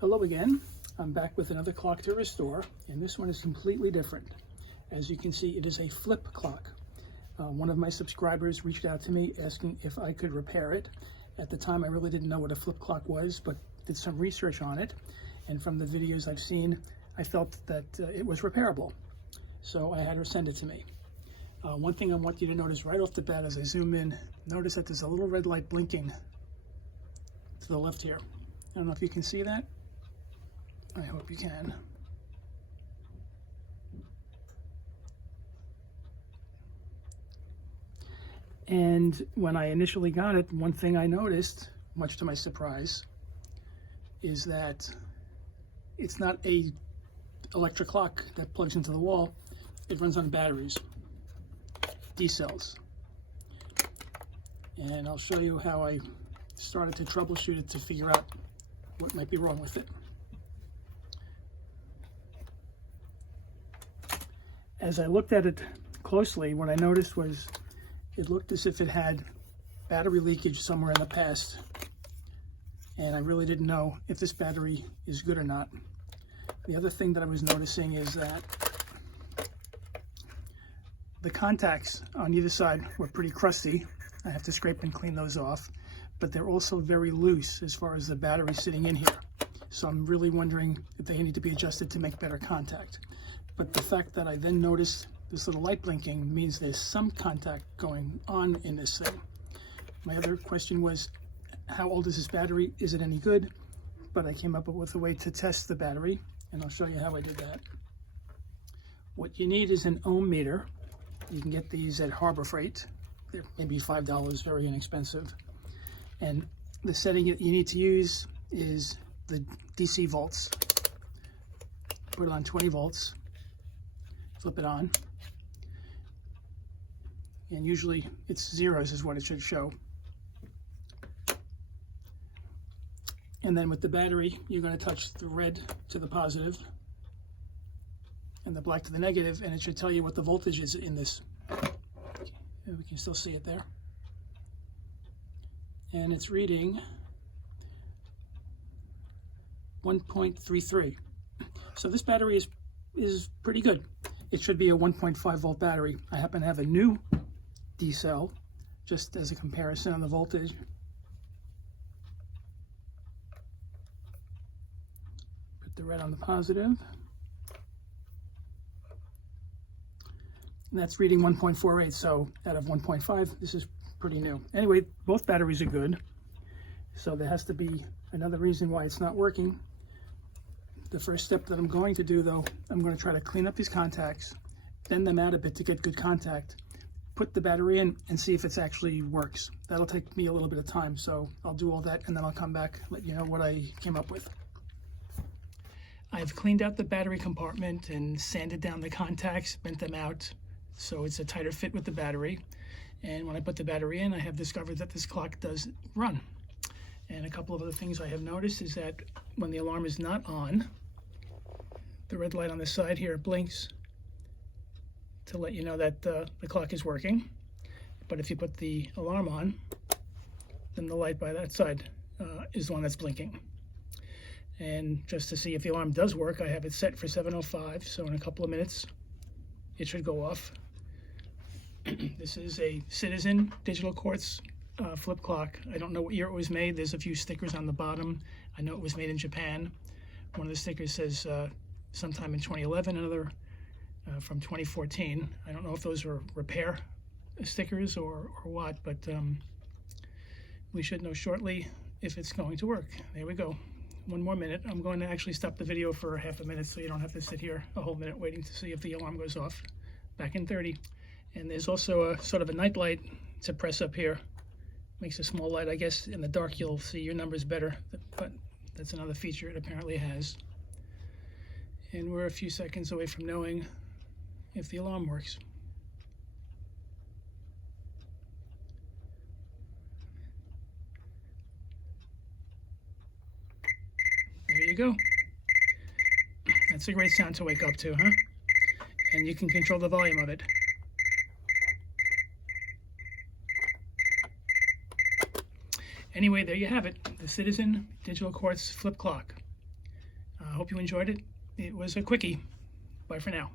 Hello again. I'm back with another clock to restore, and this one is completely different. As you can see, it is a flip clock. One of my subscribers reached out to me asking if I could repair it. At the time, I really didn't know what a flip clock was, but did some research on it. And from the videos I've seen, I felt that it was repairable. So I had her send it to me. One thing I want you to notice right off the bat as I zoom in, notice that there's a little red light blinking to the left here. I don't know if you can see that. I hope you can. And when I initially got it, one thing I noticed, much to my surprise, is that it's not a electric clock that plugs into the wall. It runs on batteries, D cells. And I'll show you how I started to troubleshoot it to figure out what might be wrong with it. As I looked at it closely, what I noticed was it looked as if it had battery leakage somewhere in the past. And I really didn't know if this battery is good or not. The other thing that I was noticing is that the contacts on either side were pretty crusty. I have to scrape and clean those off, but they're also very loose as far as the battery sitting in here. So I'm really wondering if they need to be adjusted to make better contact. But the fact that I then noticed this little light blinking means there's some contact going on in this thing. My other question was, how old is this battery? Is it any good? But I came up with a way to test the battery, and I'll show you how I did that. What you need is an ohm meter. You can get these at Harbor Freight. They're maybe $5, very inexpensive. And the setting that you need to use is the DC volts. Put it on 20 volts. Flip it on, and usually it's zeros is what it should show. And then with the battery, you're going to touch the red to the positive and the black to the negative, and it should tell you what the voltage is in this. We can still see it there. And it's reading 1.33. So this battery is pretty good. It should be a 1.5 volt battery. I happen to have a new D cell, just as a comparison on the voltage. Put the red on the positive. And that's reading 1.48, so out of 1.5, this is pretty new. Anyway, both batteries are good. So there has to be another reason why it's not working. The first step that I'm going to do, though, I'm going to try to clean up these contacts, bend them out a bit to get good contact, put the battery in, and see if it actually works. That'll take me a little bit of time, so I'll do all that, and then I'll come back, let you know what I came up with. I've cleaned out the battery compartment and sanded down the contacts, bent them out, so it's a tighter fit with the battery. And when I put the battery in, I have discovered that this clock does run. And a couple of other things I have noticed is that when the alarm is not on, the red light on the side here blinks to let you know that the clock is working. But if you put the alarm on, then the light by that side is the one that's blinking. And just to see if the alarm does work, I have it set for 7:05, so in a couple of minutes it should go off. This is a Citizen digital quartz flip clock. I don't know what year it was made. There's a few stickers on the bottom. I know it was made in Japan. One of the stickers says sometime in 2011, another from 2014. I don't know if those were repair stickers or what, but we should know shortly if it's going to work. There we go. One more minute. I'm going to actually stop the video for half a minute so you don't have to sit here a whole minute waiting to see if the alarm goes off. Back in 30. And there's also a sort of a night light to press up here. Makes a small light. I guess in the dark you'll see your numbers better, but that's another feature it apparently has. And we're a few seconds away from knowing if the alarm works. There you go. That's a great sound to wake up to, huh? And you can control the volume of it. Anyway, there you have it, the Citizen Digital Quartz Flip Clock. I hope you enjoyed it. It was a quickie. Bye for now.